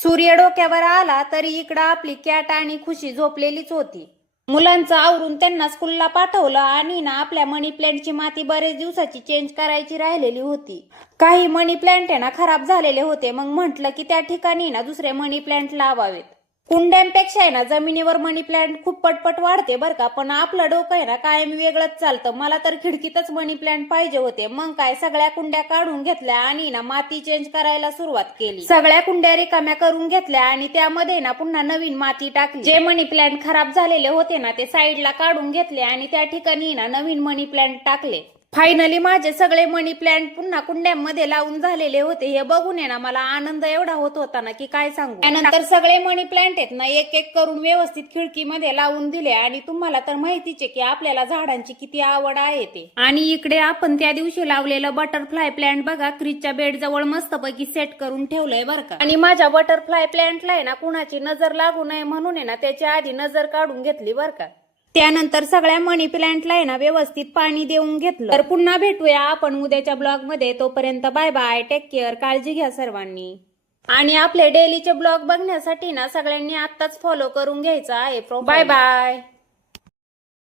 सूर्य डोक्यावर आला तरी इकडं आपली कॅट आणि खुशी झोपलेलीच होती. मुलांचं आवरून त्यांना स्कूलला पाठवलं आणि ना आपल्या मनी प्लांटची माती बरेच दिवसाची चेंज करायची राहिलेली होती. काही मनी प्लांट आहे ना खराब झालेले होते. मग म्हटलं की त्या ठिकाणी ना दुसरे मनी प्लांट लावावेत. कुंड्यांपेक्षा आहे ना जमिनीवर मनी प्लांट खूप पटपट वाढते बरं का. पण आपलं डोकं आहे ना कायम वेगळंच चालतं. मला तर खिडकीतच मनी प्लांट पाहिजे होते. मग काय सगळ्या कुंड्या काढून घेतल्या आणि ना माती चेंज करायला सुरुवात केली. सगळ्या कुंड्या रिकाम्या करून घेतल्या आणि त्यामध्ये ना पुन्हा नवीन माती टाकली. जे मनी प्लांट खराब झालेले होते ना ते साईडला काढून घेतले आणि त्या ठिकाणी ना नवीन मनी प्लांट टाकले. फायनली माझे सगळे मनी प्लांट पुन्हा कुंड्यांमध्ये लावून झालेले होते. हे बघून आहे ना मला आनंद एवढा होत होता ना की काय सांगू. त्यानंतर सगळे मनी प्लांट आहेत ना एक एक करून व्यवस्थित खिडकीमध्ये लावून दिले. आणि तुम्हाला तर माहितीच आहे की आपल्याला झाडांची किती आवड आहे ते. आणि इकडे आपण त्या दिवशी लावलेलं बटरफ्लाय प्लांट बघा फ्रीजच्या बेड जवळ मस्तपैकी सेट करून ठेवलंय बरं का. आणि माझ्या बटरफ्लाय प्लांटला आहे ना कुणाची नजर लागू नये म्हणून आहे ना त्याच्या आधी नजर काढून घेतली बरं का. त्यानंतर सगळ्या मनी प्लांटला आहे ना व्यवस्थित पाणी देऊन घेतलं. तर पुन्हा भेटूया आपण उद्याच्या ब्लॉग मध्ये. तोपर्यंत बाय बाय, टेक केअर, काळजी घ्या सर्वांनी. आणि आपले डेलीचे ब्लॉग बघण्यासाठी ना सगळ्यांनी आत्ताच फॉलो करून घ्यायचा आहे. Bye bye.